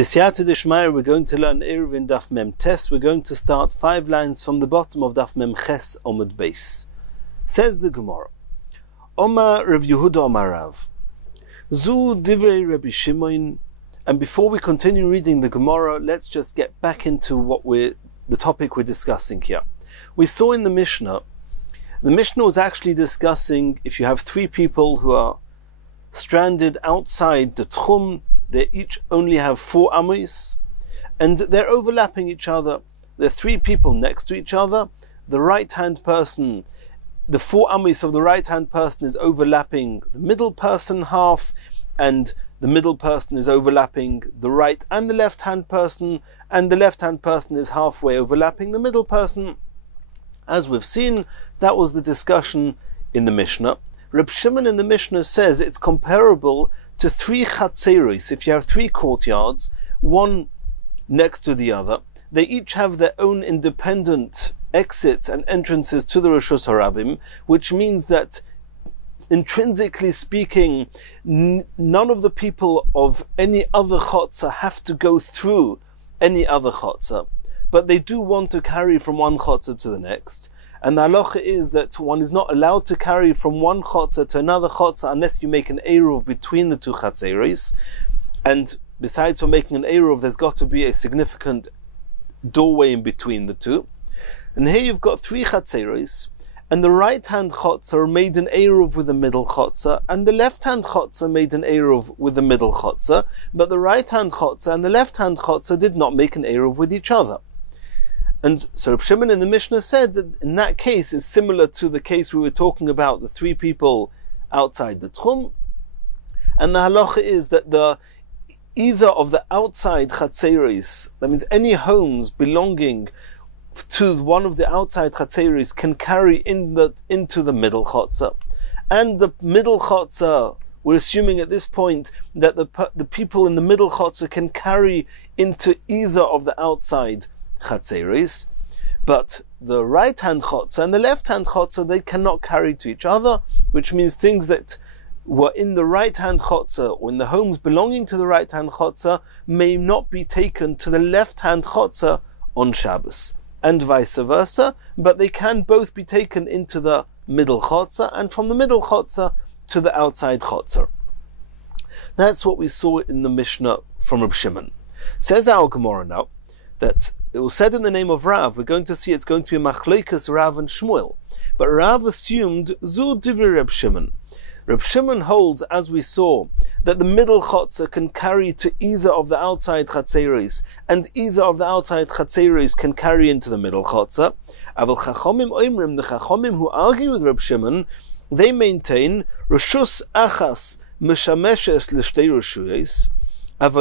B'siyata d'shmaya, we're going to learn Eirovin Daf Mem Tes. We're going to start 5 lines from the bottom of Daf Mem Ches Omud Beis. Says the Gemara, Omar Rav Yehuda Omar Rav, Zu Divrei Rabbi Shimon. And before we continue reading the Gemara, let's just get back into the topic we're discussing here. We saw in the Mishnah was actually discussing if you have 3 people who are stranded outside the Tchum, they each only have 4 amos, and they're overlapping each other. There are 3 people next to each other. The right-hand person, the 4 amos of the right-hand person is overlapping the middle person half, and the middle person is overlapping the right and the left-hand person, and the left-hand person is halfway overlapping the middle person. As we've seen, that was the discussion in the Mishnah. Reb Shimon in the Mishnah says it's comparable to 3 chatzeros. If you have 3 courtyards, one next to the other, they each have their own independent exits and entrances to the Reshus Harabim, which means that intrinsically speaking, none of the people of any other chotzer have to go through any other chotzer, but they do want to carry from one chotzer to the next. And the halacha is that one is not allowed to carry from one chotzer to another chotzer unless you make an eruv between the 2 chatzeros. And besides for making an eruv, there's got to be a significant doorway in between the 2. And here you've got 3 chatzeros, and the right-hand chotzer made an eruv with the middle chotzer, and the left-hand chotzer made an eruv with the middle chotzer, but the right-hand chotzer and the left-hand chotzer did not make an eruv with each other. And so Reb Shimon in the Mishnah said that in that case is similar to the case we were talking about, the 3 people outside the Tchum. And the halacha is that either of the outside chatzeros, that means any homes belonging to one of the outside chatzeros, can carry into the middle chotzer. And the middle chotzer, we're assuming at this point that the people in the middle chotzer can carry into either of the outside chatzeros, but the right-hand chotzer and the left-hand chotzer, they cannot carry to each other, which means things that were in the right-hand chotzer or in the homes belonging to the right-hand chotzer may not be taken to the left-hand chotzer on Shabbos, and vice versa, but they can both be taken into the middle chotzer and from the middle chotzer to the outside chotzer. That's what we saw in the Mishnah from Reb Shimon. Says our Gemara now that it was said in the name of Rav. We're going to see it's going to be Machlokas Rav and Shmuel. But Rav assumed Zu Divrei Reb Shimon. Reb Shimon holds, as we saw, that the middle chotzer can carry to either of the outside chatzeros, and either of the outside chatzeros can carry into the middle chotzer. Aval Chachomim Oimrim, the Chachomim who argue with Reb Shimon, they maintain Reshus Achas Meshameshes L'Shtei Reshuyos, it's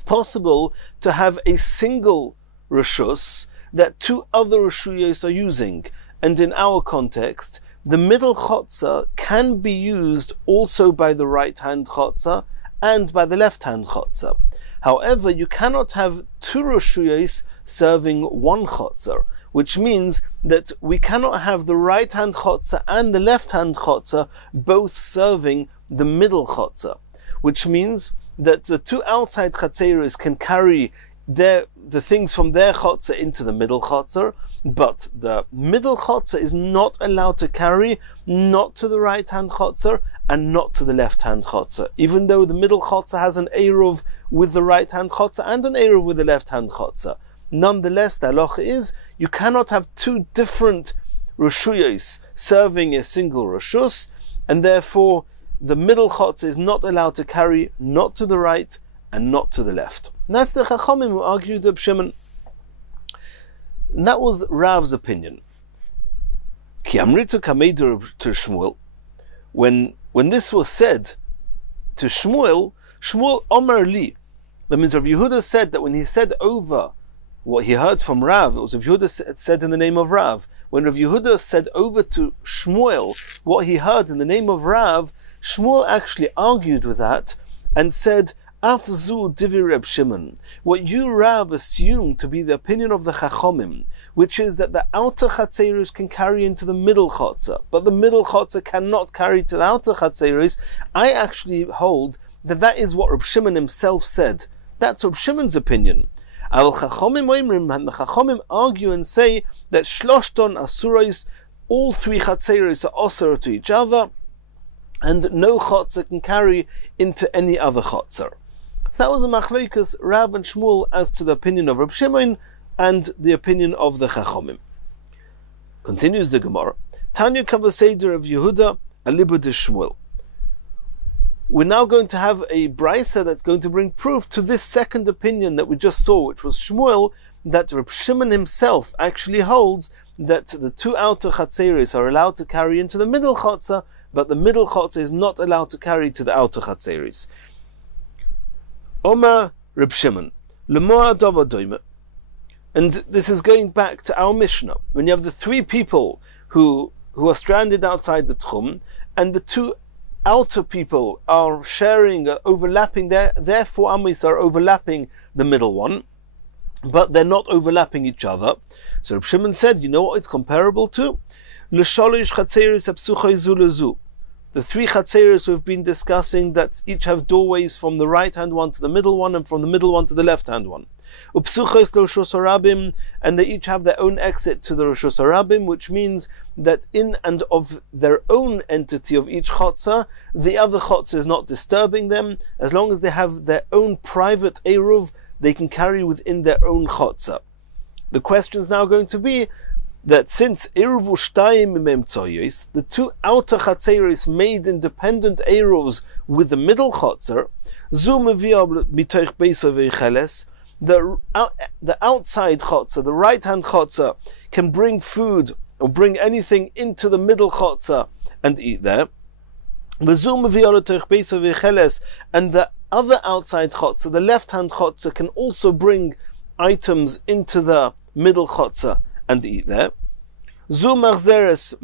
possible to have a single reshus that 2 other reshuyos are using, and in our context, the middle chotzer can be used also by the right-hand chotzer and by the left-hand chotzer. However, you cannot have 2 reshuyos serving 1 chotzer, which means that we cannot have the right-hand chotzer and the left-hand chotzer both serving the middle chotzer, which means that the 2 outside chatzeros can carry the things from their chotzer into the middle chotzer, but the middle chotzer is not allowed to carry not to the right-hand chotzer and not to the left-hand chotzer, even though the middle chotzer has an eruv with the right-hand chotzer and an eruv with the left-hand chotzer. Nonetheless, the halacha is you cannot have 2 different reshuyos serving a single reshus, and therefore the middle chotzer is not allowed to carry not to the right and not to the left. And that's the Chachamim who argued Reb Shimon. And that was Rav's opinion. Ki amritu kameidu to Shmuel. When this was said to Shmuel, Shmuel Omer li. That means Rav Yehuda said that when he said over what he heard from Rav, it was Rav Yehuda said in the name of Rav. When Rav Yehuda said over to Shmuel what he heard in the name of Rav, Shmuel actually argued with that and said, Afzu divi Reb Shimon. What you, Rav, assume to be the opinion of the Chachomim, which is that the outer Chatzeris can carry into the middle Chotzer, but the middle Chotzer cannot carry to the outer Chatzeris, I actually hold that that is what Reb Shimon himself said. That's Reb Shimon's opinion. Al Chachomim oimrim, and the Chachomim argue and say that Shloshton Asurais, all three Chatzeris are osir to each other, and no Chotzer can carry into any other Chotzer. So that was a machlokas Rav and Shmuel as to the opinion of Reb Shimon and the opinion of the Chachomim. Continues the Gemara. Tanya Kavaseder of Yehuda, Alibu de Shmuel. We're now going to have a brisa that's going to bring proof to this second opinion that we just saw, which was Shmuel, that Reb Shimon himself actually holds that the two outer Chatzeris are allowed to carry into the middle Chotzer, but the middle Chotzer is not allowed to carry to the outer Chatzeris. Omar Reb Shimon, Lemoa Dovadoime. And this is going back to our Mishnah. When you have the three people who are stranded outside the Tchum, and the two outer people are sharing, overlapping, their four amis are overlapping the middle one, but they're not overlapping each other. So Reb Shimon said, you know what it's comparable to? L'sholish Chatzeris apsuchay zu lezu. The three Chatzeris we've been discussing that each have doorways from the right hand one to the middle one and from the middle one to the left hand one. Upsuchos l'Roshos Harabim, and they each have their own exit to the Roshos Harabim, which means that in and of their own entity of each Chotzer, the other Chotzer is not disturbing them. As long as they have their own private Eruv, they can carry within their own Chotzer. The question is now going to be that since Eruvu Shtayim Mem Tzoyos, the two outer Chatzeris made independent Eruvs with the middle Chotzer, Zu Mevia Mitoich Beiso Veicheles, the outside Chotzer, the right hand Chotzer, can bring food or bring anything into the middle Chotzer and eat there. V'zu Mevia Mitoich Beiso Veicheles, and the other outside Chotzer, the left hand Chotzer, can also bring items into the middle Chotzer and eat there. Zu machzeres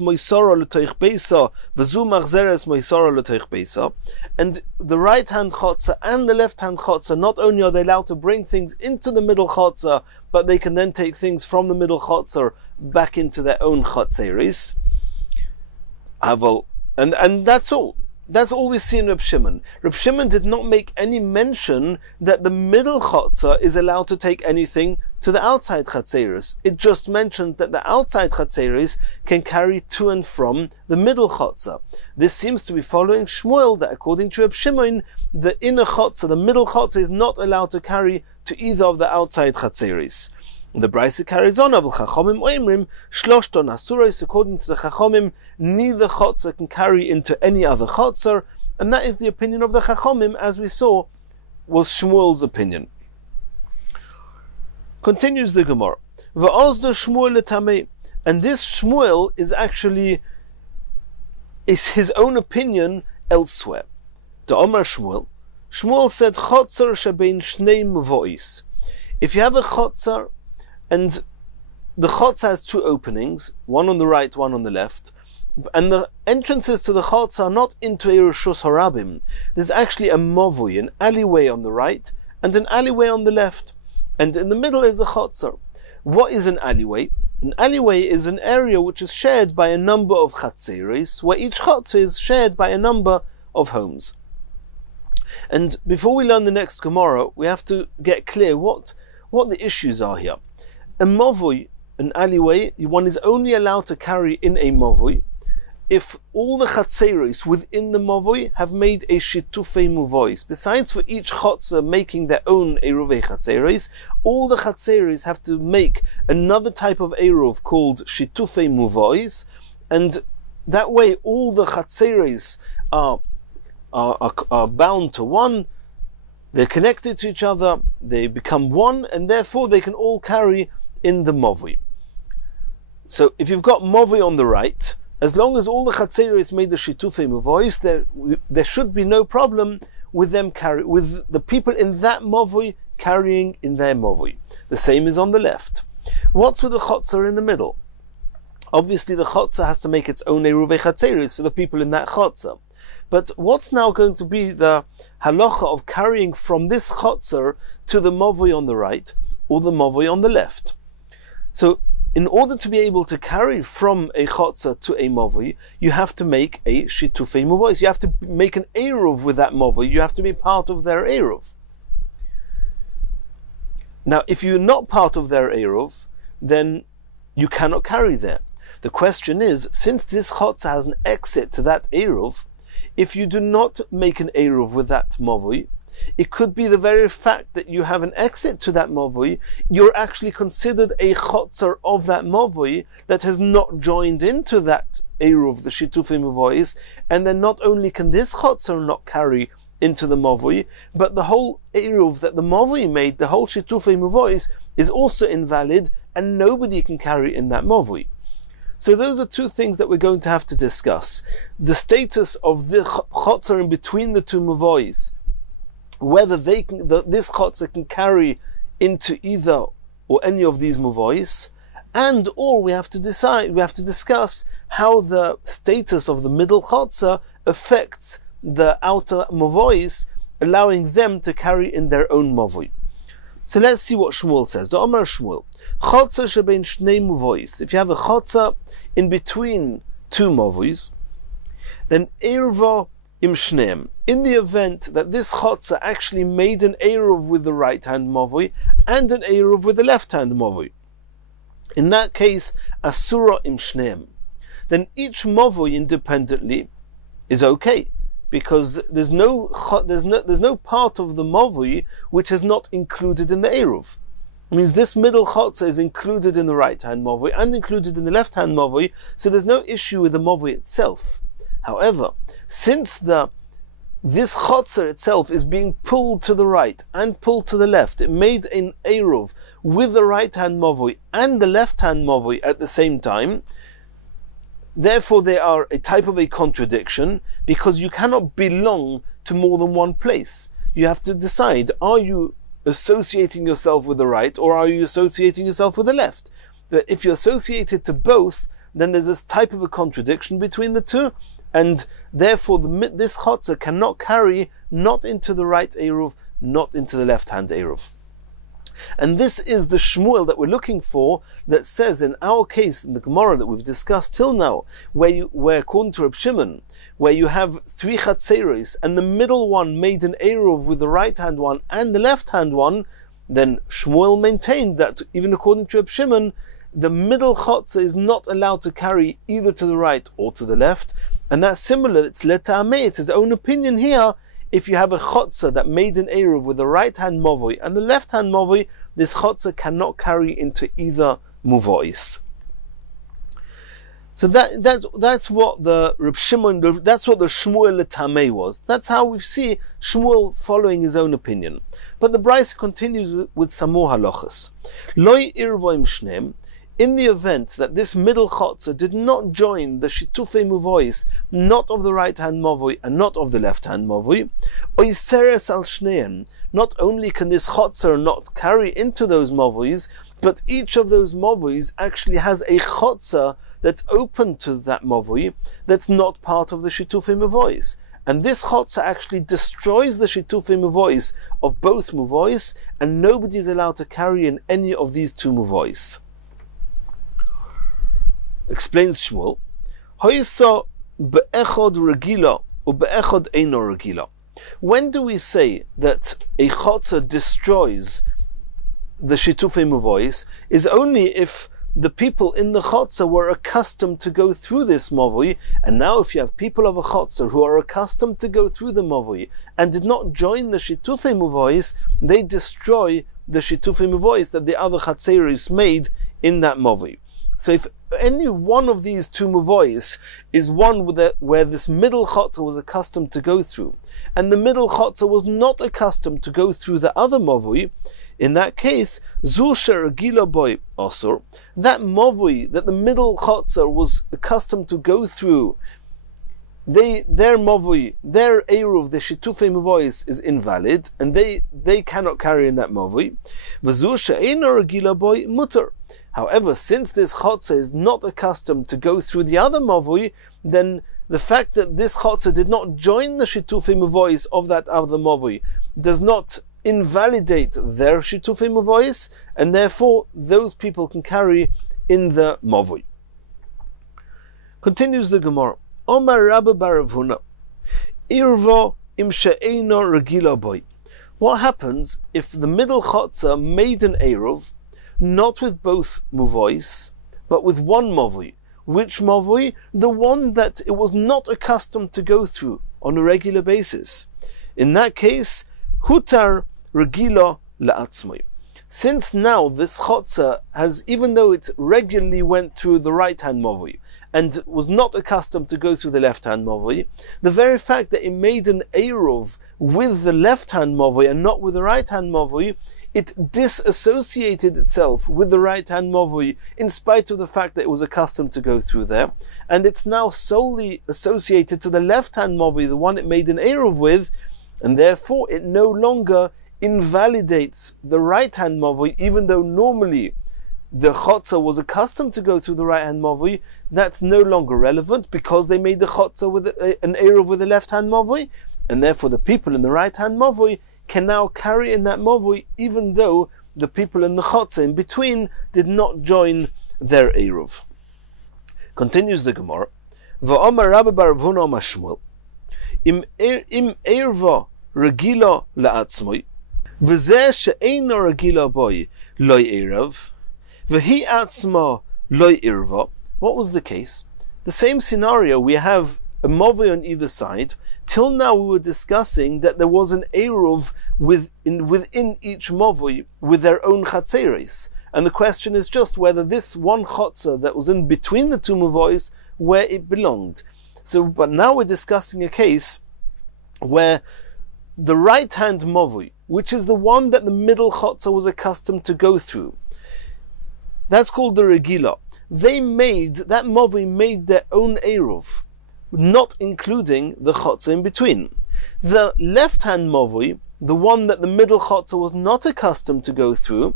moisoro l'toich beisa, v'zu machzeres moisoro l'toich beisa. And the right hand chotzer and the left hand chotzer, not only are they allowed to bring things into the middle chotzer, but they can then take things from the middle chotzer back into their own chotzeris. And that's all. That's all we see in Reb Shimon. Reb Shimon did not make any mention that the middle Chotzer is allowed to take anything to the outside Chatzeris. It just mentioned that the outside Chatzeris can carry to and from the middle Chotzer. This seems to be following Shmuel, that according to Reb Shimon, the inner Chotzer, the middle Chotzer, is not allowed to carry to either of the outside Chatzeris. The Brisa carries on, Chachomim oimrim, Shloshton Asurais, according to the Chachomim, neither Chotzer can carry into any other Chotzer, and that is the opinion of the Chachomim, as we saw, was Shmuel's opinion. Continues the Gemara. V'ozda Shmuel letamei, and this Shmuel is his own opinion elsewhere. The Omar Shmuel said, Chotzer shebein shnei muvois. If you have a Chotzer, and the Chotzer has two openings, one on the right, one on the left, and the entrances to the Chotzer are not into a Roshos Harabim. There's actually a Movui, an alleyway on the right, and an alleyway on the left, and in the middle is the Chotzer. What is an alleyway? An alleyway is an area which is shared by a number of Chatzeris, where each Chotzer is shared by a number of homes. And before we learn the next Gemara, we have to get clear what the issues are here. A movui, an alleyway, one is only allowed to carry in a movui if all the chatzeris within the movui have made a shitufei muvois. Besides for each chotzer making their own eruvei chatzeris, all the chatzeris have to make another type of eruv called shitufei muvois, and that way all the chatzeris are bound to one. They're connected to each other, they become one, and therefore they can all carry in the movui. So if you've got movui on the right, as long as all the chatzeris made the shitufei muvois, there should be no problem with with the people in that movui carrying in their movui. The same is on the left. What's with the chotzer in the middle? Obviously the chotzer has to make its own eruvei chatzeris for the people in that chotzer. But what's now going to be the halacha of carrying from this chotzer to the mavoi on the right or the mavoi on the left? So, in order to be able to carry from a chotzer to a mavoi, you have to make a shitufei mavois. You have to make an eruv with that mavoi. You have to be part of their eruv. Now, if you're not part of their eruv, then you cannot carry there. The question is, since this chotzer has an exit to that eruv, if you do not make an eruv with that mavoi, it could be the very fact that you have an exit to that mavoi, you're actually considered a chotzer of that mavoi that has not joined into that eruv, the shitufei mavois, and then not only can this chotzer not carry into the mavoi, but the whole eruv that the mavoi made, the whole shitufei mavois, is also invalid, and nobody can carry in that mavoi. So those are two things that we're going to have to discuss. The status of the chotzer in between the two mavois, whether they can, this chotzer can carry into either or any of these mavois, and or we have to discuss how the status of the middle chotzer affects the outer mavois, allowing them to carry in their own mavoi. So let's see what Shmuel says. The Amar Shmuel, chotzer shebein shnei mavois. If you have a chotzer in between two mavois, then erva im shneim. In the event that this chotzer actually made an eruv with the right hand mavoi and an eruv with the left hand mavoi, in that case asura im shneim, then each mavoi independently is okay, because there's no part of the mavoi which is not included in the eruv. It means this middle chotzer is included in the right hand mavoi and included in the left hand mavoi, so there's no issue with the mavoi itself. However, since this chotzer itself is being pulled to the right and pulled to the left, it made an eruv with the right hand mavoi and the left hand mavoi at the same time. Therefore, they are a type of a contradiction, because you cannot belong to more than one place. You have to decide, are you associating yourself with the right or are you associating yourself with the left? But if you're associated to both, then there's this type of a contradiction between the two, and therefore this chotzer cannot carry not into the right eruv, not into the left hand eruv. And this is the Shmuel that we're looking for, that says in our case, in the Gemara that we've discussed till now, where according to Reb Shimon, where you have three chatzeros, and the middle one made an eruv with the right hand one and the left hand one, then Shmuel maintained that even according to Reb Shimon, the middle chotzer is not allowed to carry either to the right or to the left, and that's similar. It's leta'ameh, it's his own opinion here. If you have a chotzer that made an eruv with the right hand mavoi and the left hand mavoi, this chotzer cannot carry into either mavois. So that's what the Reb Shimon, that's what the Shmuel letamei was. That's how we see Shmuel following his own opinion. But the Brisa continues with some more halachas. Loi irvoim shneim. In the event that this middle chotzer did not join the shitufei mavois, not of the right hand mavoi and not of the left hand mavoi, oiseres al shneim, not only can this chotzer not carry into those mavois, but each of those mavois actually has a chotzer that's open to that mavoi, that's not part of the shitufei mavois. And this chotzer actually destroys the shitufei mavois of both mavois, and nobody is allowed to carry in any of these two mavois. Explains Shmuel, Hoysa be'echod regila or be'echod eino regila. When do we say that a chotzer destroys the shitufei mavois? Is only if the people in the chotzer were accustomed to go through this mavoi, and now if you have people of a chotzer who are accustomed to go through the mavoi and did not join the shitufei mavois, they destroy the shitufei mavois that the other chatzeros made in that mavoi. So if any one of these two mavois is one where this middle chotzer was accustomed to go through, and the middle chotzer was not accustomed to go through the other mavoi, in that case, zu she'regila boy osur, that mavoi that the middle chotzer was accustomed to go through, their mavoi, their eruv, the shitufei mavois is invalid, and they cannot carry in that mavoi. V'zu she'eino regila boy mutar. However, since this chotzer is not accustomed to go through the other mavoi, then the fact that this chotzer did not join the shitufei mevois of that other mavoi does not invalidate their shitufei mevois, and therefore those people can carry in the mavoi. Continues the Gemara. Omar Rabba bar Rav Huna, Irvo im she'eino regila boy. What happens if the middle chotzer made an eruv, not with both mevois, but with one mavoi? Which mavoi? The one that it was not accustomed to go through on a regular basis. In that case, hutar regila la'atzmoi. Since now this chotzer has, even though it regularly went through the right-hand mavoi and was not accustomed to go through the left-hand mavoi, the very fact that it made an eruv with the left-hand mavoi and not with the right-hand mavoi, it disassociated itself with the right-hand mavoi in spite of the fact that it was accustomed to go through there, and it's now solely associated to the left-hand mavoi, the one it made an eruv with, and therefore it no longer invalidates the right-hand mavoi, even though normally the chotzer was accustomed to go through the right-hand mavoi. That's no longer relevant because they made the chotzer with an eruv with the left-hand mavoi, and therefore the people in the right-hand mavoi can now carry in that mavoi, even though the people in the chotzer in between did not join their eruv. Continues the Gemara. Va'omar Rabba bar Rav Huna Amar Shmuel, im erva regila la'atzmoi, v'zeh she'eino regila boy loy erav, v'hi atzma loy erva. What was the case? The same scenario. We have a mavoi on either side. Till now we were discussing that there was an eruv within each mavoi with their own chatzeres. And the question is just whether this one chotzer that was in between the two mavois, where it belonged. So, but now we're discussing a case where the right-hand mavoi, which is the one that the middle chotzer was accustomed to go through, that's called the regila. That mavoi made their own eruv, not including the chotzer in between. The left-hand mavoi, the one that the middle chotzer was not accustomed to go through,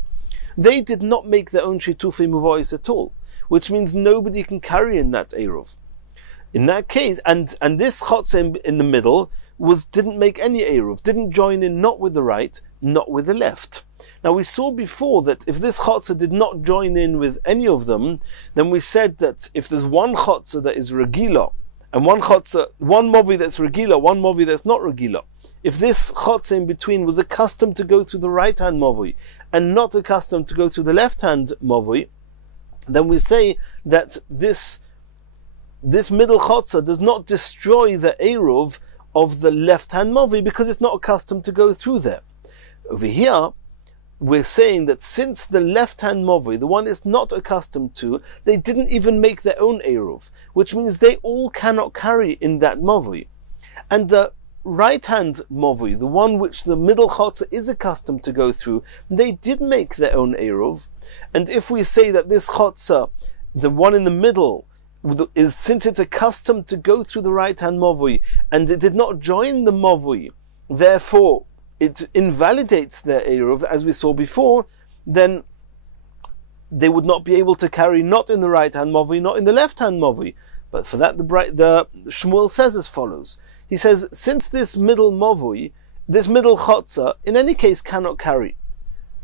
they did not make their own shitufei mevois at all, which means nobody can carry in that eruv. In that case, and this chotzer in the middle didn't make any eruv, didn't join in, not with the right, not with the left. Now we saw before that if this chotzer did not join in with any of them, then we said that if there's one chotzer that is regila, and one mavoi that's regila, one mavoi that's not regila, if this chotzer in between was accustomed to go through the right-hand mavoi and not accustomed to go through the left-hand mavoi, then we say that this middle chotzer does not destroy the eruv of the left-hand mavoi because it's not accustomed to go through there. Over here, we're saying that since the left-hand mavoi, the one it's not accustomed to, they didn't even make their own eruv, which means they all cannot carry in that mavoi. And the right-hand mavoi, the one which the middle chotzer is accustomed to go through, they did make their own eruv. And if we say that this chotzer, the one in the middle, is, since it's accustomed to go through the right-hand mavoi, and it did not join the mavoi, therefore it invalidates their eruv, as we saw before, then they would not be able to carry not in the right-hand mavoi, not in the left-hand mavoi. But for that, the Shmuel says as follows. He says, since this middle mavoi, this middle chotzer, in any case cannot carry,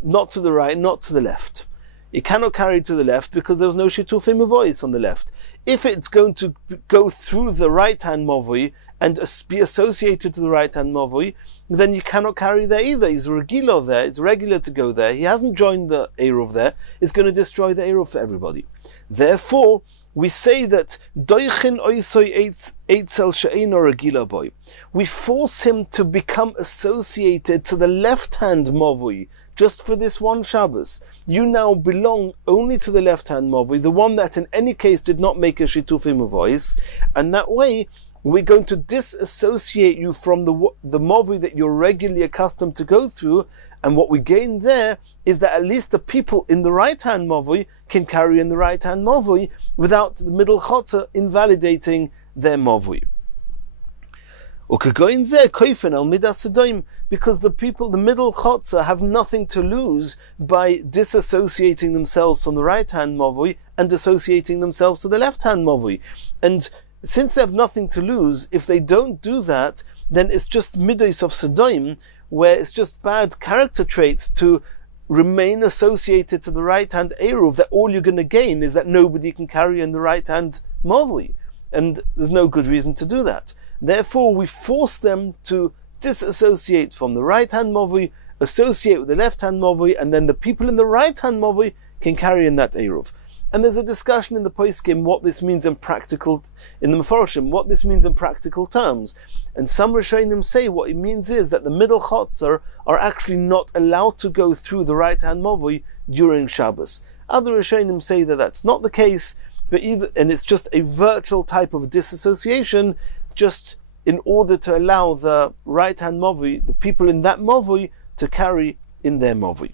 not to the right, not to the left. It cannot carry to the left because there was no shitufei mevois on the left. If it's going to go through the right-hand mavoi and be associated to the right-hand mavoi, then you cannot carry there either. He's regila there, it's regular to go there. He hasn't joined the eruv there. It's going to destroy the eruv for everybody. Therefore, we say that doichin oisoi eitzel she'eino regila boy. We force him to become associated to the left-hand mavoi just for this one Shabbos. You now belong only to the left-hand mavoi, the one that in any case did not make a shitufei mevois, and that way we're going to disassociate you from the mavoi that you're regularly accustomed to go through, and what we gain there is that at least the people in the right-hand mavoi can carry in the right-hand mavoi without the middle chotzer invalidating their mavoi. Because the people, the middle chotzer, have nothing to lose by disassociating themselves from the right-hand mavoi and associating themselves to the left-hand mavoi. And since they have nothing to lose, if they don't do that, then it's just midos of Sodom, where it's just bad character traits to remain associated to the right-hand Eruv, that all you're going to gain is that nobody can carry in the right-hand Mavui. And there's no good reason to do that. Therefore, we force them to disassociate from the right-hand Mavui, associate with the left-hand Mavui, and then the people in the right-hand Mavui can carry in that Eruv. And there's a discussion in the poskim what this means in practical, in the Mefarshim, what this means in practical terms. And some Rishonim say what it means is that the middle chotzer are actually not allowed to go through the right-hand Mavui during Shabbos. Other Rishonim say that that's not the case, but and it's just a virtual type of disassociation, just in order to allow the right-hand Mavui, the people in that Mavui, to carry in their Mavui.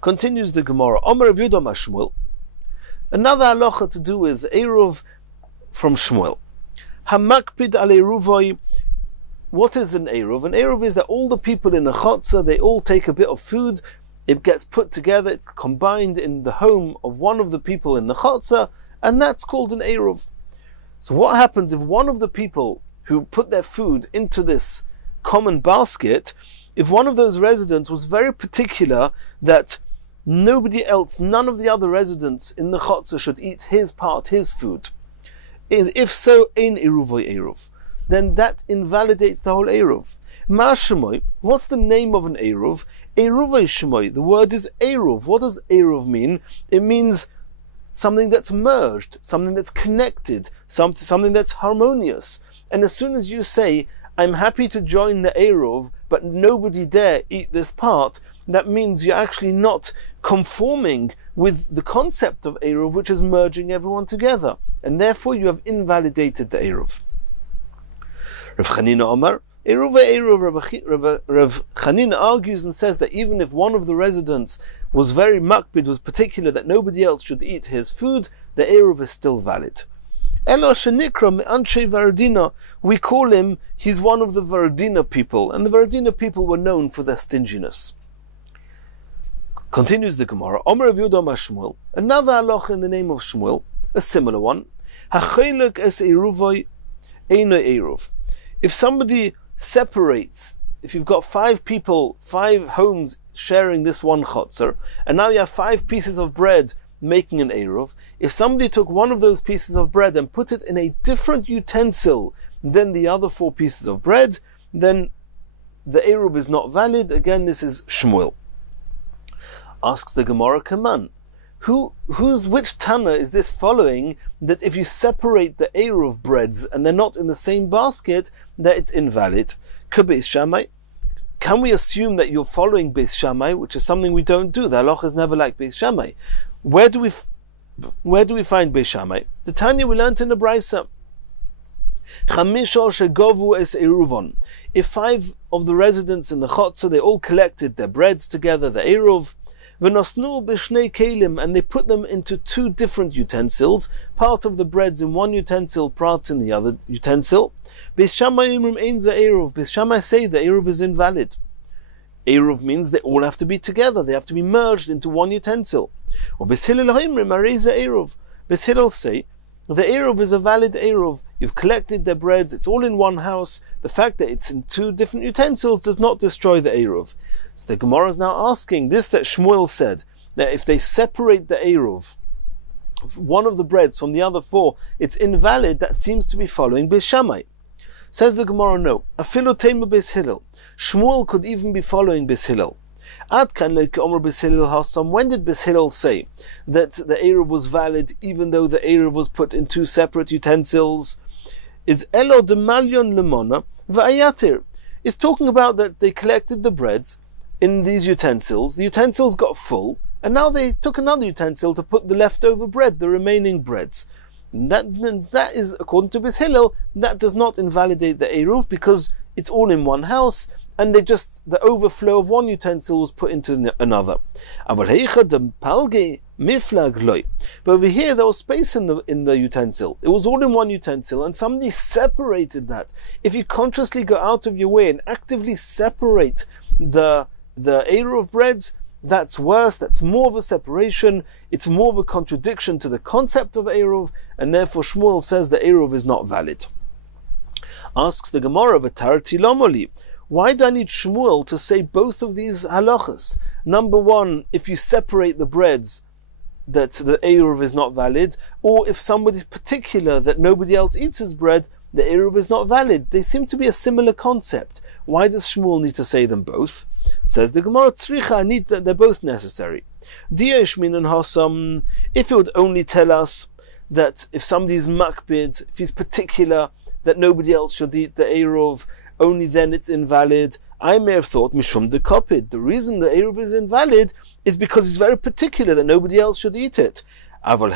Continues the Gemara. Omer Rav Yehuda Shmuel. Another halacha to do with Eruv from Shmuel. Hamakpid al Eruvoi. What is an Eruv? An Eruv is that all the people in a chotzer, they all take a bit of food, it gets put together, it's combined in the home of one of the people in the chotzer, and that's called an Eruv. So what happens if one of the people who put their food into this common basket, if one of those residents was very particular that nobody else, none of the other residents in the chotzer should eat his part, his food. If so, ein eruvoi eruv, then that invalidates the whole eruv. Ma shemoy, what's the name of an eruv? Eruvoi shemoy, the word is eruv. What does eruv mean? It means something that's merged, something that's connected, something that's harmonious. And as soon as you say, I'm happy to join the eruv, but nobody dare eat this part, that means you're actually not conforming with the concept of Eruv, which is merging everyone together. And therefore you have invalidated the Eruv. Rav Chanina Omar, Eruv, Rav Chanina argues and says that even if one of the residents was very makbid, was particular that nobody else should eat his food, the Eruv is still valid. Elo shenikra me'anshe Vardina, we call him, he's one of the Vardina people, and the Vardina people were known for their stinginess. Continues the Gemara, Omer Rav Yehuda Shmuel, another halacha in the name of Shmuel, a similar one. Hachelek es eruvoi eino eruv. If somebody separates, if you've got 5 people, 5 homes sharing this one chotzer, and now you have 5 pieces of bread making an eruv, if somebody took one of those pieces of bread and put it in a different utensil than the other 4 pieces of bread, then the eruv is not valid. Again, this is Shmuel. Asks the Gemara, Kaman, which Tana is this following, that if you separate the Eruv breads and they're not in the same basket, that it's invalid? Beis Shammai. Can we assume that you're following Beis Shammai, which is something we don't do? The halacha is never like Beis Shammai. Where do we find Beis Shammai? The Tanya we learned in the Brisa. If 5 of the residents in the chotzer, they all collected their breads together, the Eruv, and they put them into 2 different utensils, part of the breads in one utensil, part in the other utensil. Beis Shammai say the Eruv is invalid. Eruv means they all have to be together, they have to be merged into one utensil. Beis Hillel say the Eruv is a valid Eruv. You've collected their breads, it's all in one house. The fact that it's in 2 different utensils does not destroy the Eruv. So the Gemara is now asking this, that Shmuel said, that if they separate the Eruv, one of the breads from the other 4, it's invalid. That seems to be following Beis Shammai. Says the Gemara, no. Afilu tema Beis Hillel. Shmuel could even be following Beis Hillel. Ad kan like Omer Beis Hillel Hassam. When did Beis Hillel say that the Eruv was valid even though the Eruv was put in 2 separate utensils? Is Elo de Malion Lemona Va'ayatir. It's talking about that they collected the breads in these utensils. The utensils got full, and now they took another utensil to put the leftover bread, the remaining breads. That is, according to Beis Hillel, that does not invalidate the Eruv because it's all in one house, and the overflow of one utensil was put into another. But over here there was space in the utensil. It was all in one utensil, and somebody separated that. If you consciously go out of your way and actively separate the Eruv breads, that's worse, that's more of a separation, it's more of a contradiction to the concept of Eruv, and therefore Shmuel says that Eruv is not valid. Asks the Gemara, V'tarti lomoli, why do I need Shmuel to say both of these halachas? Number one, if you separate the breads, that the Eruv is not valid, or if somebody's particular that nobody else eats his bread, the Eruv is not valid. They seem to be a similar concept. Why does Shmuel need to say them both? Says the Gemara, Tzricha, I need that they're both necessary. If it would only tell us that if somebody's makbid, if he's particular that nobody else should eat the Eruv, only then it's invalid. I may have thought Mishum de Kopid. The reason the Eruv is invalid is because he's very particular that nobody else should eat it. But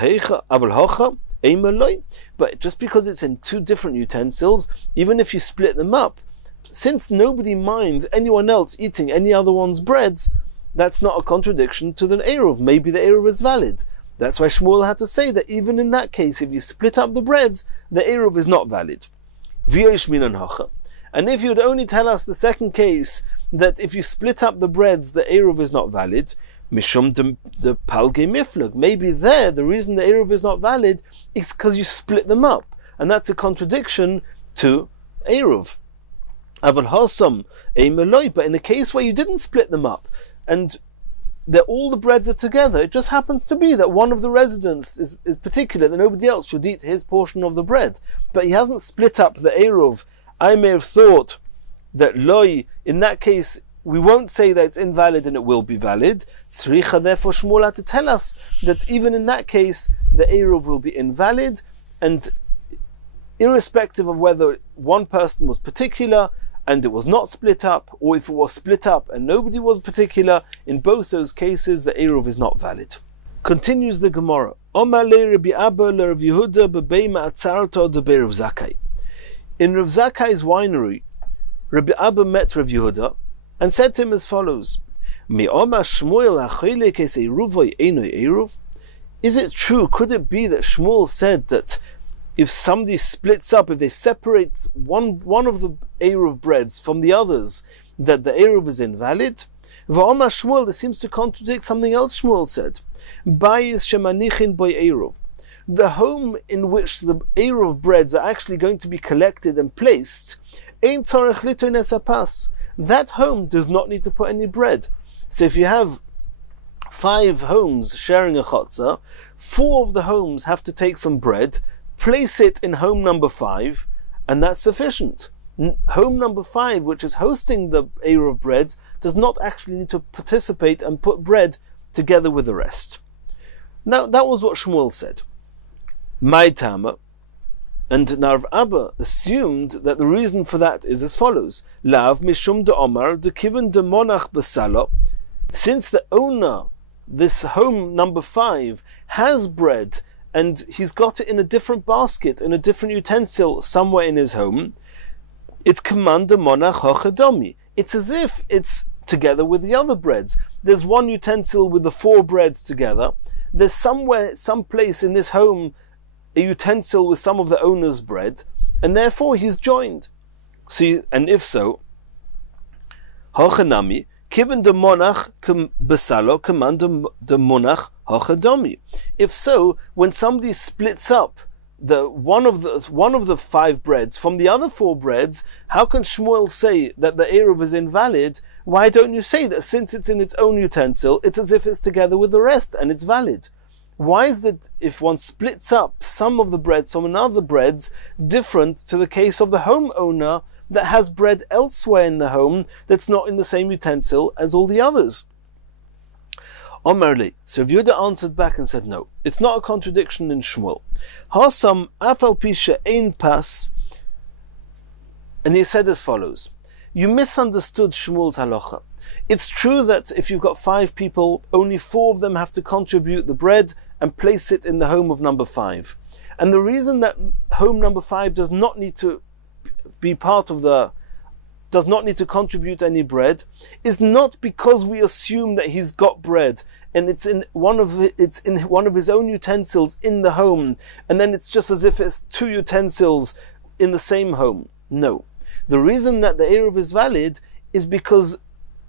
just because it's in two different utensils, even if you split them up, since nobody minds anyone else eating any other one's breads, that's not a contradiction to the Eruv. Maybe the Eruv is valid. That's why Shmuel had to say that even in that case, if you split up the breads, the Eruv is not valid. And if you'd only tell us the second case, that if you split up the breads, the Eruv is not valid, Mishum de palge miflug, maybe there, the reason the Eruv is not valid is because you split them up. And that's a contradiction to Eruv. Aval hosam eimeloi, but in a case where you didn't split them up, and all the breads are together, it just happens to be that one of the residents is particular, that nobody else should eat his portion of the bread, but he hasn't split up the Eruv. I may have thought that loi, in that case, we won't say that it's invalid and it will be valid. Tzricha, therefore Shmuel had to tell us that even in that case, the Eruv will be invalid, and irrespective of whether one person was particular and it was not split up, or if it was split up and nobody was particular, in both those cases, the Eruv is not valid. Continues the Gemara. Omar le Rabbi Abba le Rav Yehuda bebei ma'atzarto de Rav Zakkai. In Rav Zakkai's winery, Rabbi Abba met Rav Yehuda and said to him as follows: is it true, could it be that Shmuel said that if somebody splits up, if they separate one of the Eruv breads from the others, that the Eruv is invalid? V'omar Shmuel, this seems to contradict something else Shmuel said. Bayis shemanichin boy Eruv. The home in which the Eruv breads are actually going to be collected and placed, ein tzorech litoin esapas. That home does not need to put any bread. So if you have 5 homes sharing a chotzer, 4 of the homes have to take some bread, place it in home number 5, and that's sufficient. Home number 5, which is hosting the Eruv breads, does not actually need to participate and put bread together with the rest. Now, that was what Shmuel said. My Tama, and now Rav Abba assumed that the reason for that is as follows: Lav mishum de Omar de kiven de monach besalo. Since the owner, this home number 5, has bread and he's got it in a different basket, in a different utensil somewhere in his home, it's command de monach hochadomi. It's as if it's together with the other breads. There's one utensil with the 4 breads together. There's somewhere, someplace in this home, a utensil with some of the owner's bread, and therefore he's joined. And if so, hochanami kiven de monach besalo command de monach hochadomi. If so, when somebody splits up one of the 5 breads from the other 4 breads, how can Shmuel say that the Eruv is invalid? Why don't you say that since it's in its own utensil, it's as if it's together with the rest and it's valid? Why is that if one splits up some of the breads from another breads different to the case of the homeowner that has bread elsewhere in the home that's not in the same utensil as all the others? Omerli. So Rav Yehuda answered back and said, no, it's not a contradiction in Shmuel. Hasam afal pisha ein pas. And he said as follows: you misunderstood Shmuel's halacha. It's true that if you've got 5 people, only 4 of them have to contribute the bread and place it in the home of number 5. And the reason that home number 5 does not need to be does not need to contribute any bread is not because we assume that he's got bread and it's in one of his own utensils in the home, and then it's just as if it's 2 utensils in the same home. No. The reason that the Eruv is valid is because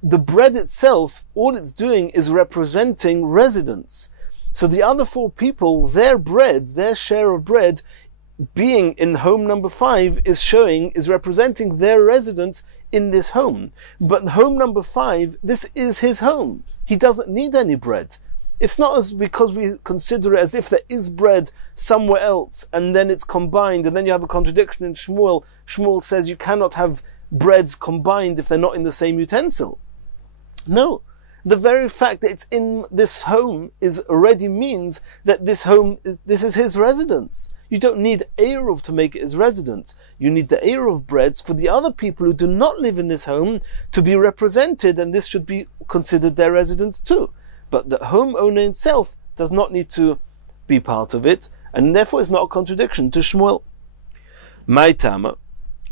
the bread itself, all it's doing is representing residence. So the other four people, their bread, their share of bread, being in home number 5 is representing their residence in this home. But home number 5, this is his home. He doesn't need any bread. It's not as because we consider it as if there is bread somewhere else and then it's combined, and then you have a contradiction in Shmuel. Shmuel says you cannot have breads combined if they're not in the same utensil. No. The very fact that it's in this home already means that this is his residence. You don't need Eruv to make it his residence. You need the Eruv breads for the other people who do not live in this home to be represented, and this should be considered their residence too. But the homeowner himself does not need to be part of it, and therefore it's not a contradiction to Shmuel. Maitama,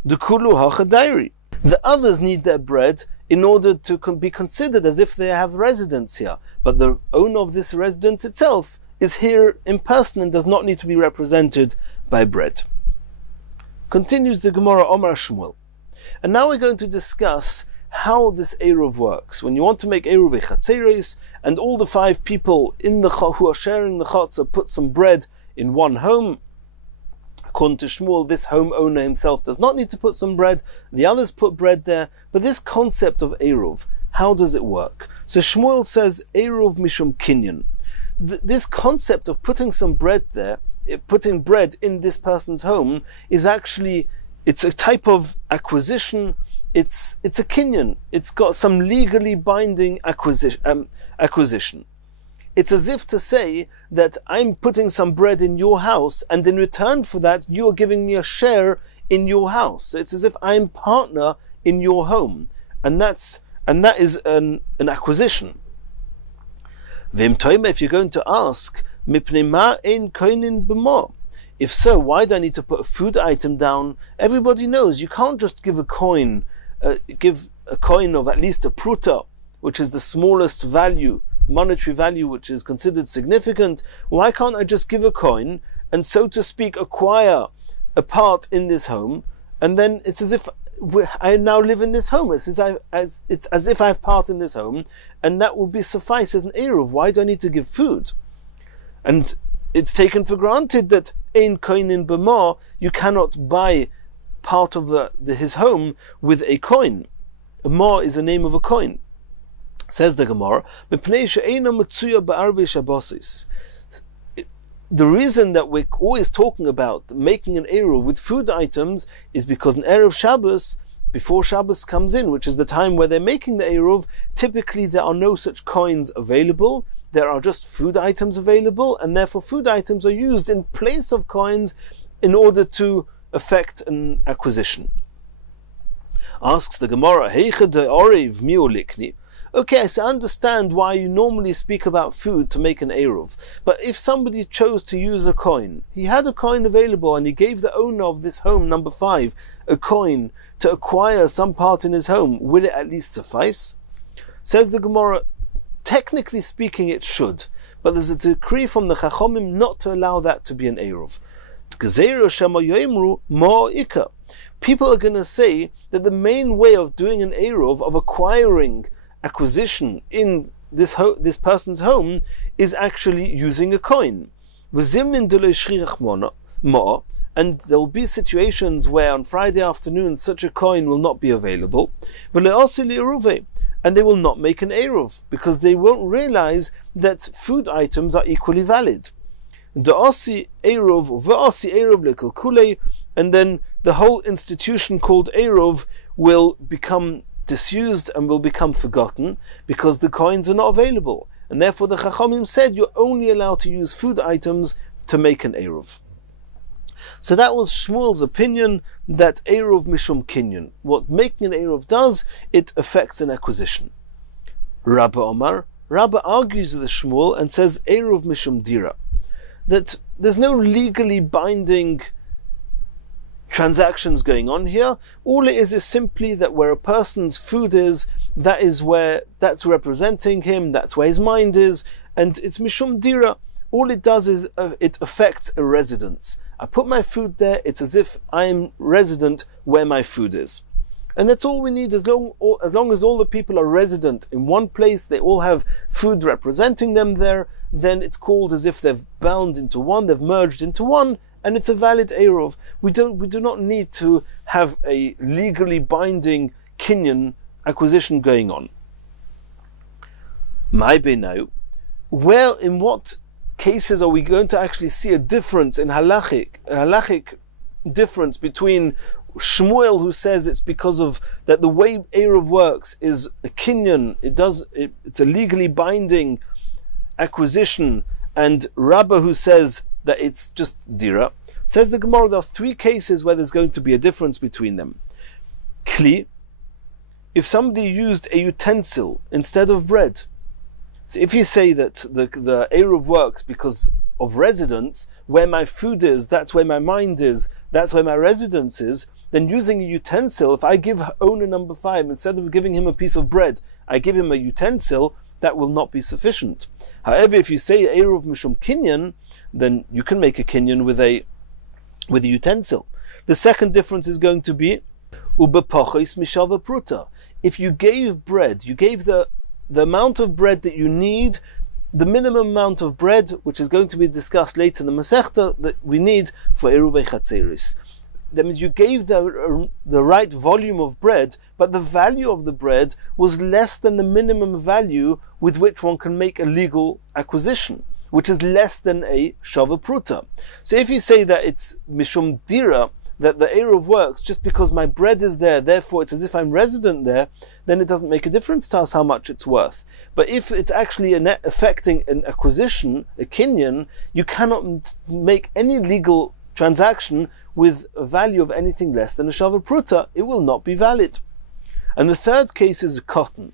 the kulu hachadairi. The others need their bread in order to be considered as if they have residence here. But the owner of this residence itself is here in person and does not need to be represented by bread. Continues the Gemara Omar Shmuel. And now we're going to discuss how this Eruv works. When you want to make Eruv Chatzeros, and all the 5 people who are sharing the Chatzah put some bread in one home, according to Shmuel, this homeowner himself does not need to put some bread, the others put bread there. But this concept of Eruv, how does it work? So Shmuel says, Eruv mishum kinyan. This concept of putting some bread there, putting bread in this person's home, is actually, it's a type of acquisition. It's a kinyan. It's got some legally binding acquisition. It's as if to say that I'm putting some bread in your house, and in return for that, you're giving me a share in your house. So it's as if I'm partner in your home, and that is an acquisition. If you're going to ask, if so, why do I need to put a food item down? Everybody knows you can't just give a coin of at least a pruta, which is the smallest value, monetary value, which is considered significant. Why can't I just give a coin and, so to speak, acquire a part in this home, and then it's as if I now live in this home. It's as if I have part in this home, and that will be suffice as an Eruv. Why do I need to give food? And it's taken for granted that ein koinin b'ma, you cannot buy part of his home with a coin. A ma is the name of a coin. Says the Gemara, the reason that we're always talking about making an Eruv with food items is because an Erev Shabbos, before Shabbos comes in, which is the time where they're making the Eruv, typically there are no such coins available. There are just food items available, and therefore food items are used in place of coins in order to effect an acquisition. Asks the Gemara, okay, so I understand why you normally speak about food to make an Eruv. But if somebody chose to use a coin, he had a coin available and he gave the owner of this home, number 5, a coin to acquire some part in his home, will it at least suffice? Says the Gemara, technically speaking it should, but there's a decree from the Chachomim not to allow that to be an Eruv. People are going to say that the main way of doing an Eruv, of acquisition in this person's home, is actually using a coin. And there will be situations where on Friday afternoon such a coin will not be available, and they will not make an Eruv because they won't realize that food items are equally valid. And then the whole institution called Eruv will become disused and will become forgotten because the coins are not available. And therefore the Chachamim said you're only allowed to use food items to make an Eruv. So that was Shmuel's opinion, that Eruv mishum kinyan. What making an Eruv does, it affects an acquisition. Rabba Omar, Rabba argues with the Shmuel and says Eruv mishum dira, that there's no legally binding transactions going on here. All it is simply that where a person's food is, that's representing him, that's where his mind is, and it's mishum dira. All it does is it affects a residence. I put my food there, it's as if I'm resident where my food is. And that's all we need. As long as all the people are resident in one place, they all have food representing them there, then it's called as if they've bound into one, they've merged into one, and it's a valid Eruv. We do not need to have a legally binding kinyan acquisition going on. Maybe now, in what cases are we going to actually see a difference in halachic difference between Shmuel, who says it's because of that the way Eruv works is a kinyan, it's a legally binding acquisition, and Rabbah, who says that it's just dira? Says the Gemara, there are three cases where there's going to be a difference between them. Kli, if somebody used a utensil instead of bread. So if you say that the Eruv works because of residence, where my food is, that's where my mind is, that's where my residence is, then using a utensil, if I give owner number 5, instead of giving him a piece of bread, I give him a utensil, that will not be sufficient. However, if you say Eruv Mishum Kinyan, then you can make a Kinyan with a utensil. The second difference is going to be Ubepochis Mishava Pruta. If you gave bread, you gave the amount of bread that you need, the minimum amount of bread, which is going to be discussed later in the Masechta, that we need for Eruvei Chatzeris. That means you gave the right volume of bread, but the value of the bread was less than the minimum value with which one can make a legal acquisition, which is less than a shava pruta. So if you say that it's mishum dira, that the Eruv works just because my bread is there, therefore it's as if I'm resident there, then it doesn't make a difference to us how much it's worth. But if it's actually affecting an acquisition, a kinyan, you cannot make any legal transaction with a value of anything less than a shava pruta. It will not be valid. And the third case is a cotton.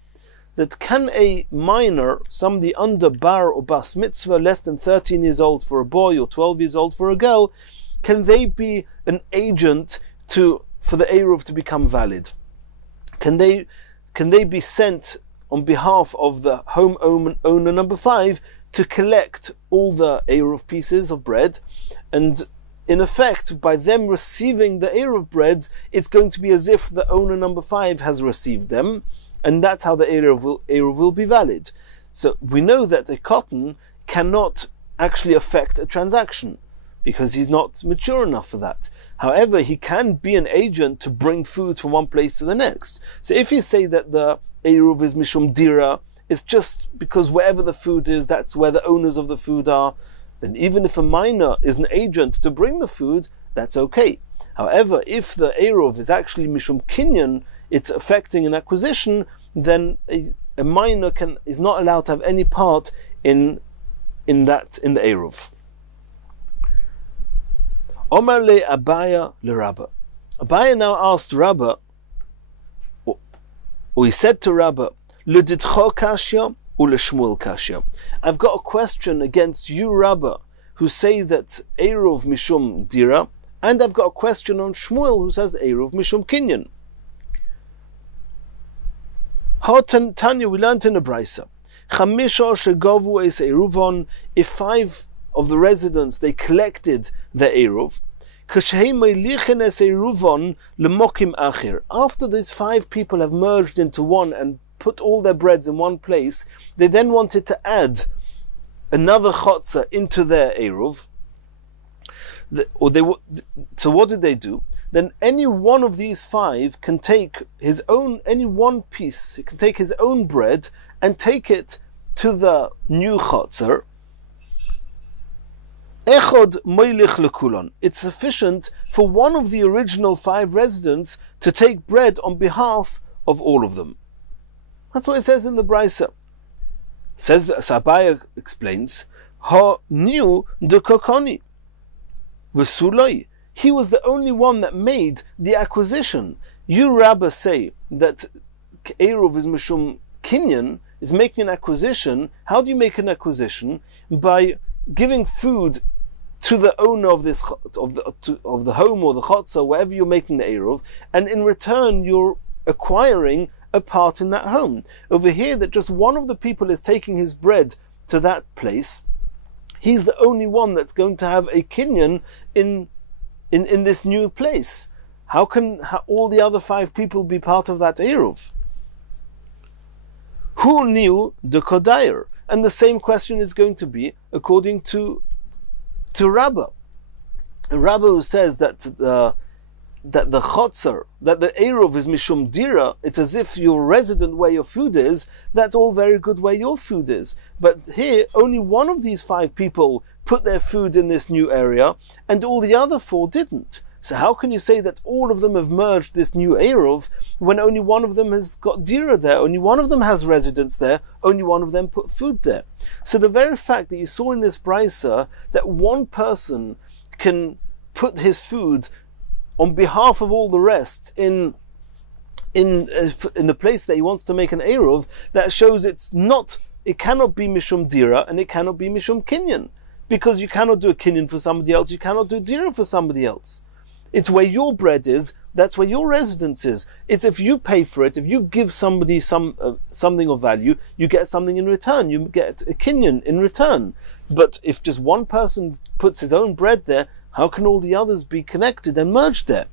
That can a minor, somebody under bar or bas mitzvah, less than 13 years old for a boy or 12 years old for a girl, can they be an agent for the Eruv to become valid? Can they be sent on behalf of the home owner number 5 to collect all the Eruv pieces of bread? And in effect, by them receiving the Eruv breads, it's going to be as if the owner number 5 has received them, and that's how the Eruv will be valid. So we know that a cotton cannot actually affect a transaction, because he's not mature enough for that. However, he can be an agent to bring food from one place to the next. So if you say that the Eruv is mishum dira, it's just because wherever the food is, that's where the owners of the food are, then even if a minor is an agent to bring the food, that's okay. However, if the Eruv is actually mishum kinyan, it's affecting an acquisition, then a minor is not allowed to have any part in the Eruv. Omar le Abaya le Rabba. Abaya now asked Rabba, or he said to Rabba, le ditcho kashya or le Shmuel kashya. I've got a question against you, Rabba, who say that Eruv mishum dira, and I've got a question on Shmuel, who says Eruv mishum kinyan. Tanya, we learned in a brisa, Chamisha shegavu es Eruvon, if 5 of the residents, they collected the Eruv. After these 5 people have merged into one and put all their breads in one place, they then wanted to add another chotzer into their Eruv. So what did they do? Then any one of these 5 can take any one piece, he can take his own bread and take it to the new chotzer. It's sufficient for one of the original 5 residents to take bread on behalf of all of them. That's what it says in the brisa. Says Abaya explains, Ha knew the kokoni v'suloi. He was the only one that made the acquisition. You, Rabba, say that Eruv is mishum kinyan, is making an acquisition. How do you make an acquisition? By giving food to the owner of this of the home or the chotzer, wherever you're making the Eruv, and in return you're acquiring a part in that home. Over here, that just one of the people is taking his bread to that place, he's the only one that's going to have a kinyan in this new place. How can all the other 5 people be part of that Eruv? Who knew the Kodayer? And the same question is going to be according to Rabbah. Rabbah who says that the chotzer, that the Eruv is mishum dira, it's as if your resident where your food is, that's all very good where your food is. But here, only one of these 5 people put their food in this new area, and all the other 4 didn't. So how can you say that all of them have merged this new Eruv when only one of them has got dira there, only one of them has residence there, only one of them put food there? So the very fact that you saw in this brisa that one person can put his food on behalf of all the rest in the place that he wants to make an Eruv, that shows it cannot be mishum dira and it cannot be mishum kinyan, because you cannot do a kinyan for somebody else, you cannot do dira for somebody else. It's where your bread is, that's where your residence is. It's if you pay for it, if you give somebody something of value, you get something in return, you get a kinyan in return. But if just one person puts his own bread there, how can all the others be connected and merged there?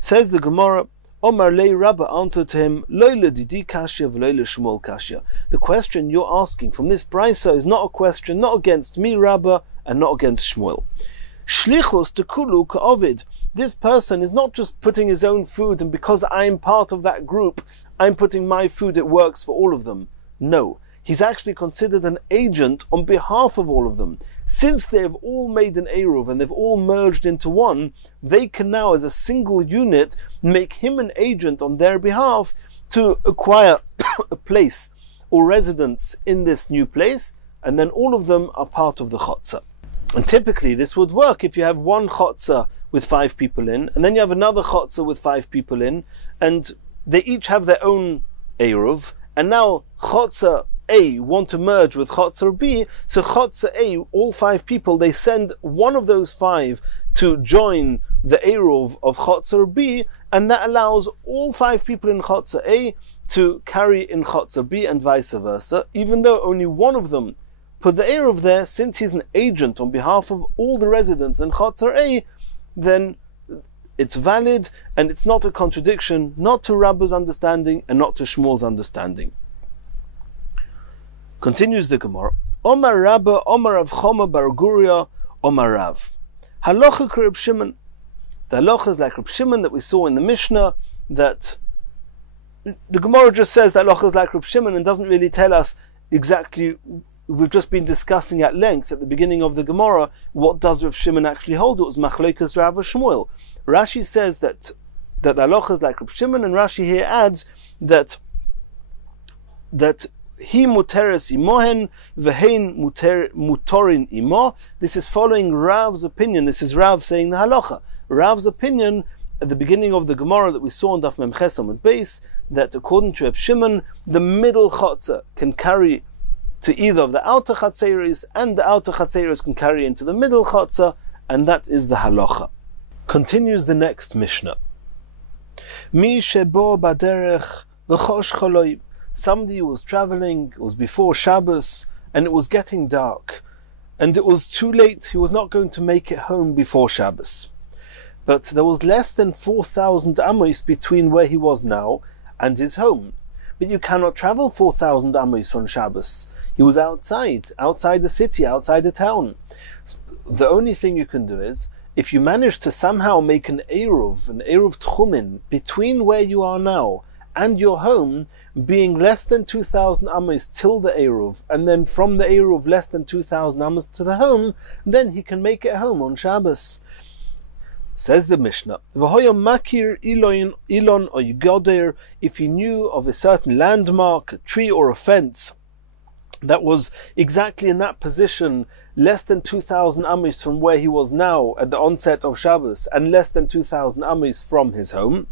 Says the Gemara, Omar lei Rabbah answered to him, Loila didi kashya v'loila shmuel kashya. The question you're asking from this brisa is not a question, not against me, Rabbah, and not against Shmuel. Shlichus tekulu ka'ovid. This person is not just putting his own food, and because I'm part of that group, I'm putting my food, it works for all of them. No. He's actually considered an agent on behalf of all of them. Since they have all made an Eruv and they've all merged into one, they can now, as a single unit, make him an agent on their behalf to acquire a place or residence in this new place, and then all of them are part of the chotzer. And typically this would work if you have one chotzer with 5 people in, and then you have another chotzer with 5 people in, and they each have their own Eruv, and now chotzer A want to merge with chotzer B, so chotzer A, all 5 people, they send one of those 5 to join the Eruv of chotzer B, and that allows all 5 people in chotzer A to carry in chotzer B and vice versa, even though only one of them put the Eruv there. Since he's an agent on behalf of all the residents in chotzer A, then it's valid, and it's not a contradiction, not to Rabbah's understanding and not to Shmuel's understanding. Continues the Gemara. Omar Rabbah, Omar Rav Choma bar Guria, Omar Rav. Halacha Reb Shimon. The halacha is like Reb Shimon that we saw in the Mishnah, that the Gemara just says that halacha is like Reb Shimon and doesn't really tell us exactly. We've just been discussing at length at the beginning of the Gemara, what does Rav Shimon actually hold? It was Machlokes Rav Shmuel. Rashi says that the halacha is like Reb Shimon, and Rashi here adds that he muteres imohen vehein mutorin imo. This is following Rav's opinion. This is Rav saying the halacha. Rav's opinion at the beginning of the Gemara that we saw in Daf Mem Ches Amud Beis, that according to Reb Shimon, the middle chotzer can carry to either of the outer chatzeros, and the outer chatzeros can carry into the middle chotzer, and that is the halacha. Continues the next Mishnah. Mi shebo baderech v'chosh choloi. Somebody was traveling, it was before Shabbos, and it was getting dark, and it was too late, he was not going to make it home before Shabbos. But there was less than 4,000 amos between where he was now and his home. But you cannot travel 4,000 amos on Shabbos. He was outside the city, outside the town. The only thing you can do is, if you manage to somehow make an Eruv Tchumin, between where you are now and your home, being less than 2,000 amos till the Eruv, and then from the Eruv less than 2,000 amos to the home, then he can make it home on Shabbos. Says the Mishnah, makir ilon or yugoder, if he knew of a certain landmark, a tree or a fence, that was exactly in that position, less than 2,000 amos from where he was now at the onset of Shabbos, and less than 2,000 amos from his home.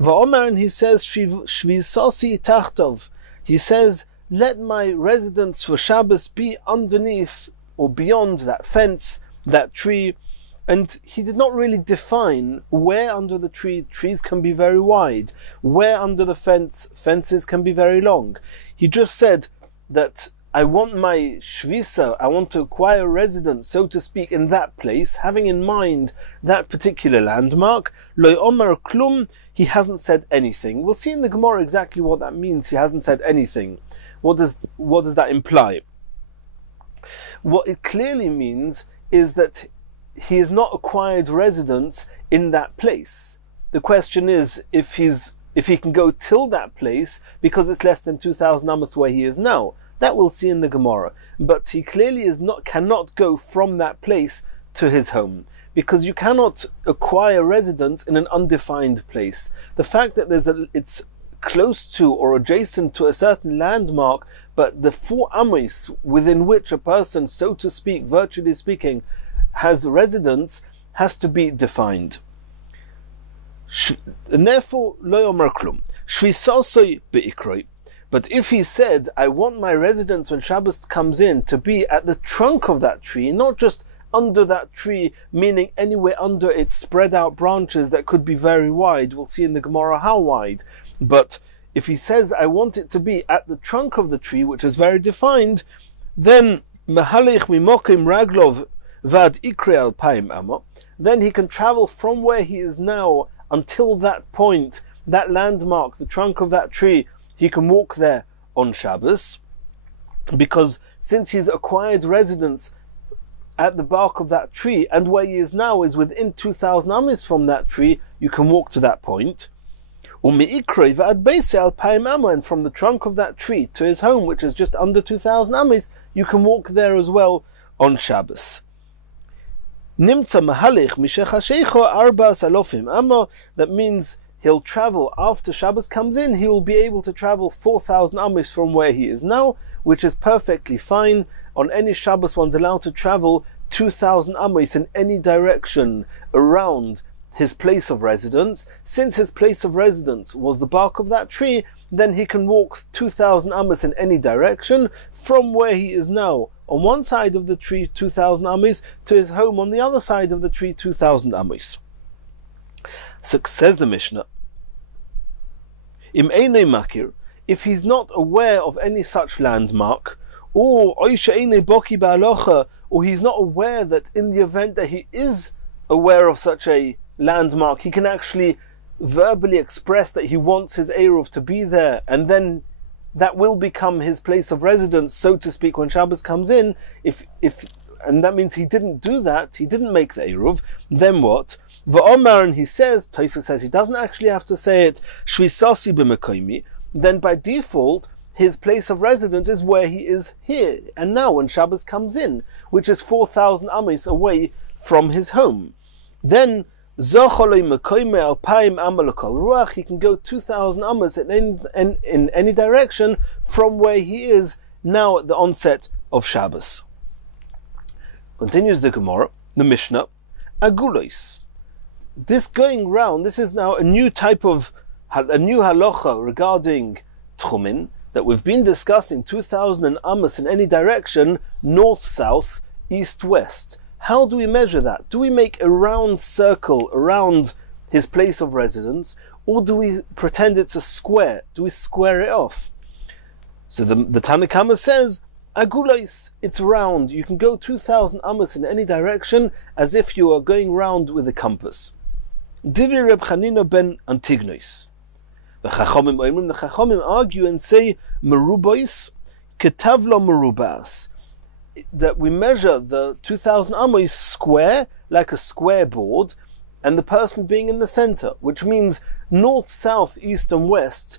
Va'omer, and he says, Shvisosi tachtov. He says, let my residence for Shabbos be underneath or beyond that fence, that tree. And he did not really define where under the tree, trees can be very wide, where under the fence, fences can be very long. He just said that I want my shvisa, I want to acquire residence, so to speak, in that place, having in mind that particular landmark, lo omar klum, he hasn't said anything. We'll see in the Gemara exactly what that means, he hasn't said anything. What does that imply? What it clearly means is that he has not acquired residence in that place. The question is if he can go till that place because it's less than 2,000 amos where he is now. That we'll see in the Gemara. But he clearly cannot go from that place to his home, because you cannot acquire residence in an undefined place. The fact that it's close to or adjacent to a certain landmark, but the 4 amos within which a person, so to speak, virtually speaking, has residence, has to be defined. And therefore, lo yomar klum. Shvisasoi be'ikroi. But if he said, I want my residence when Shabbos comes in to be at the trunk of that tree, not just under that tree, meaning anywhere under its spread out branches that could be very wide, we'll see in the Gemara how wide, but if he says, I want it to be at the trunk of the tree, which is very defined, then Mahalich mimokim raglov vad ikre alpaim amo, then he can travel from where he is now until that point, that landmark, the trunk of that tree. He can walk there on Shabbos, because since he's acquired residence at the bark of that tree, and where he is now is within 2,000 amos from that tree, you can walk to that point. And from the trunk of that tree to his home, which is just under 2,000 amos, you can walk there as well on Shabbos. That means he'll travel, after Shabbos comes in, he will be able to travel 4,000 amos from where he is now, which is perfectly fine. On any Shabbos, one's allowed to travel 2,000 amos in any direction around his place of residence. Since his place of residence was the bark of that tree, then he can walk 2,000 amos in any direction from where he is now, on one side of the tree 2,000 amos, to his home on the other side of the tree 2,000 amos. So says the Mishnah, Im einay makir, if he's not aware of any such landmark, or boki ba'alocha, or he's not aware that in the event that he is aware of such a landmark, he can actually verbally express that he wants his Eruv to be there, and then that will become his place of residence, so to speak, when Shabbos comes in. And that means he didn't do that, he didn't make the Eruv, then what? V'omar, and he says, Tosfos says he doesn't actually have to say it, shvisasi b'mekoimi, then by default, his place of residence is where he is here, and now when Shabbos comes in, which is 4,000 amos away from his home. Then, Zocholoi mekoime alpaim amalakol ruach, he can go 2,000 amos in any direction from where he is now at the onset of Shabbos. Continues the Gemara, the Mishnah, agulois. This going round, this is now a new halacha regarding tchumin that we've been discussing, 2,000 amos in any direction, north, south, east, west. How do we measure that? Do we make a round circle around his place of residence, or do we pretend it's a square? Do we square it off? So the Tanna Kama says, agulois, it's round. You can go 2,000 amos in any direction as if you are going round with a compass. Divri Reb Chanina ben Antignois. The Chachamim argue and say, merubois ketavlo merubas, that we measure the 2,000 amos square, like a square board, and the person being in the center, which means north, south, east, and west,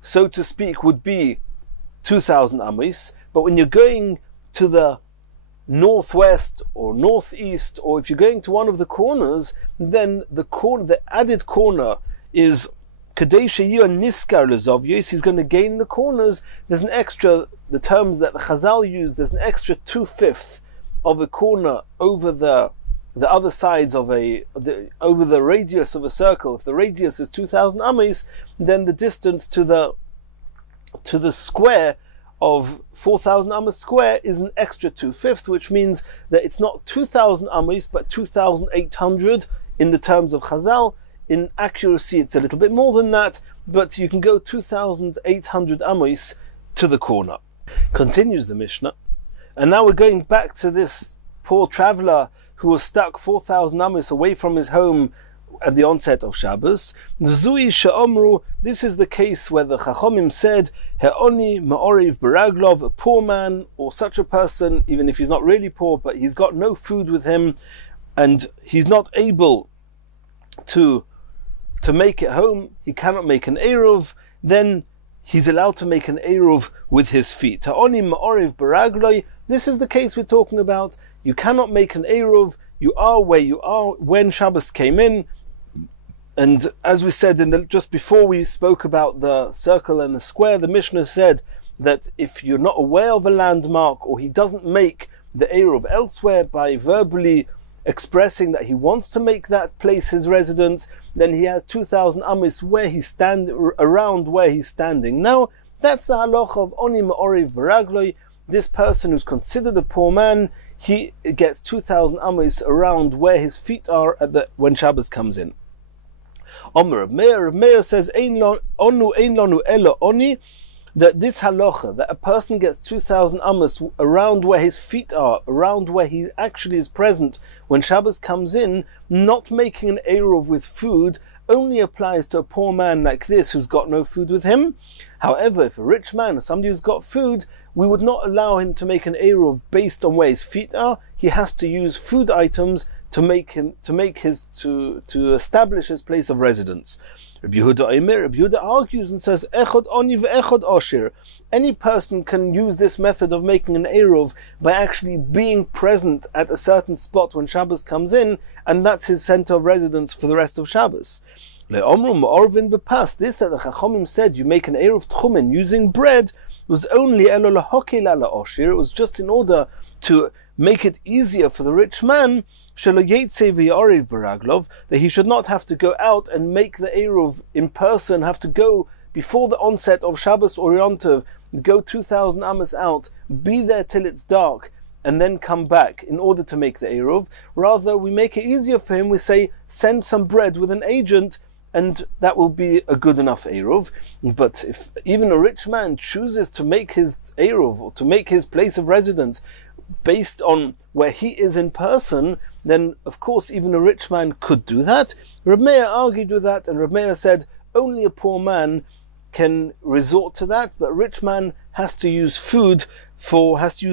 so to speak, would be 2,000 amos. But when you're going to the northwest or northeast, or if you're going to one of the corners, then the added corner is Kadesh Niskar Lezovyos, he's going to gain the corners. There's an extra, the terms that the Chazal use, there's an extra 2/5 of a corner over the other sides of over the radius of a circle. If the radius is 2,000 amos, then the distance to the square of 4,000 amos square is an extra 2/5, which means that it's not 2,000 amos, but 2,800 in the terms of Chazal. In accuracy, it's a little bit more than that, but you can go 2,800 amos to the corner. Continues the Mishnah, and now we're going back to this poor traveler who was stuck 4,000 amos away from his home at the onset of Shabbos. Zui she'omru, this is the case where the Chachomim said, He'oni ma'oriv beraglov, a poor man, or such a person, even if he's not really poor, but he's got no food with him, and he's not able to make it home, he cannot make an eruv, then he's allowed to make an eruv with his feet. Ha'oni ma'oriv beragloi, this is the case we're talking about. You cannot make an eruv, you are where you are when Shabbos came in. And as we said just before we spoke about the circle and the square, the Mishnah said that if you're not aware of a landmark, or he doesn't make the eruv elsewhere by verbally expressing that he wants to make that place his residence, then he has 2,000 amos around where he's standing. Now, that's the halacha of oni ma'oriv beragloi. This person who's considered a poor man, he gets 2,000 amos around where his feet are when Shabbos comes in. Omer Rav Meir says, onu ein lanu elo oni, that this halacha, that a person gets 2,000 amos around where his feet are, around where he actually is present when Shabbos comes in, not making an eruv with food, only applies to a poor man like this who's got no food with him. However, if a rich man or somebody who's got food, we would not allow him to make an eruv based on where his feet are. He has to use food items to establish his place of residence. Rabbi Yehuda argues and says, Echod oni ve'echod osher. Any person can use this method of making an eruv by actually being present at a certain spot when Shabbos comes in, and that's his center of residence for the rest of Shabbos. Le'omru ma'orvin bepas. This that the Chachomim said you make an eruv tchumen using bread was only elo lahokil ala osher. It was just in order to make it easier for the rich man, that he should not have to go out and make the eruv in person, have to go before the onset of Shabbos or Yom Tov, go 2,000 amos out, be there till it's dark, and then come back in order to make the eruv. Rather, we make it easier for him. We say, send some bread with an agent, and that will be a good enough eruv. But if even a rich man chooses to make his eruv, or to make his place of residence based on where he is in person, then of course even a rich man could do that. Reb Meir argued with that, and Reb Meir said only a poor man can resort to that, but a rich man has to use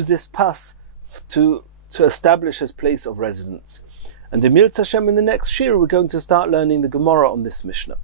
this pass to establish his place of residence. And in Mir Hashem, in the next shir, we're going to start learning the Gemara on this Mishnah.